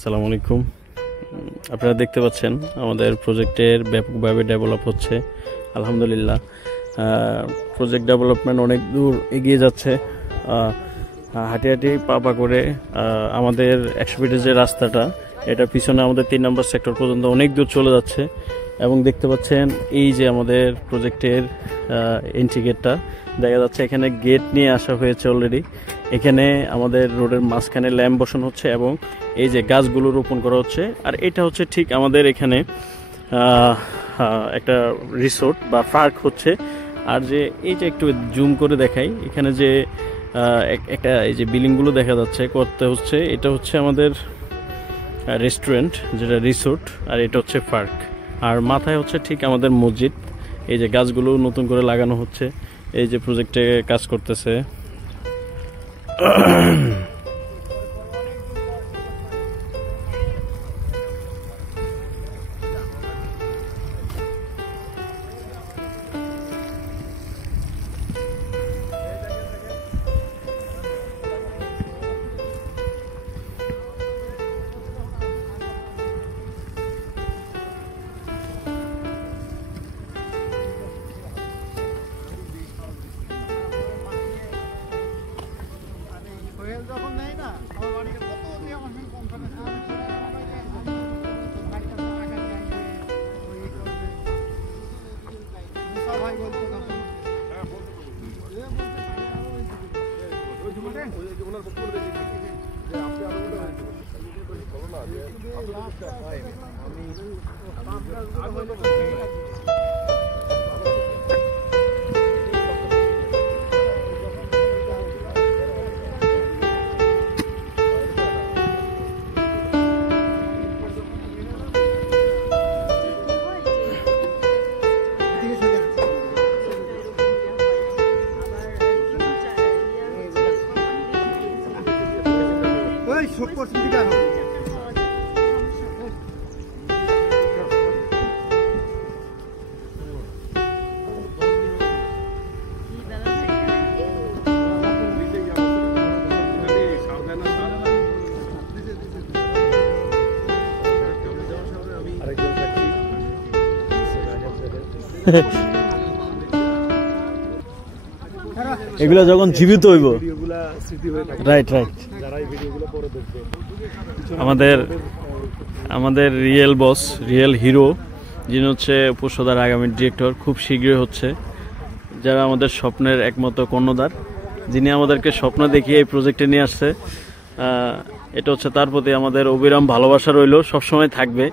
আসসালামু আলাইকুম। আপনারা দেখতে পাচ্ছেন আমাদের প্রজেক্টের ব্যাপকভাবে ডেভেলপ হচ্ছে আলহামদুলিল্লাহ। প্রজেক্ট ডেভেলপমেন্ট অনেক দূর এগিয়ে যাচ্ছে। হাঁটি হাঁটি পা করে আমাদের 100 ফিটের যে রাস্তাটা, এটা পিছনে আমাদের 3 নম্বর সেক্টর পর্যন্ত অনেক দূর চলে যাচ্ছে। এবং দেখতে পাচ্ছেন এই যে আমাদের প্রজেক্টের এন্ট্রি গেটটা দেখা যাচ্ছে, এখানে গেট নিয়ে আসা হয়েছে অলরেডি। এখানে আমাদের রোডের মাঝখানে ল্যাম্প বসানো হচ্ছে এবং এই যে গাছগুলো রোপণ করা হচ্ছে। আর এটা হচ্ছে ঠিক আমাদের এখানে একটা রিসোর্ট বা পার্ক হচ্ছে। আর যে এই যে একটু জুম করে দেখাই, এখানে যে একটা এই যে বিল্ডিংগুলো দেখা যাচ্ছে করতে হচ্ছে, এটা হচ্ছে আমাদের রেস্টুরেন্ট যেটা রিসোর্ট, আর এটা হচ্ছে পার্ক। আর মাথায় হচ্ছে ঠিক আমাদের মসজিদ। এই যে গাছগুলো নতুন করে লাগানো হচ্ছে, এই যে প্রজেক্টে কাজ করতেছে। এগুলা যখন জীবিত হইব, রাইট রাইট, আমাদের রিয়েল বস, রিয়েল হিরো, যিনি হচ্ছে উপসদার আগামী ডিরেক্টর, খুব শীঘ্রই হচ্ছে, যারা আমাদের স্বপ্নের একমাত্র কর্ণধার, যিনি আমাদেরকে স্বপ্ন দেখিয়ে এই প্রজেক্টে নিয়ে আসছে। এটা হচ্ছে তার প্রতি আমাদের অবিরাম ভালোবাসা রইল, সবসময় থাকবে।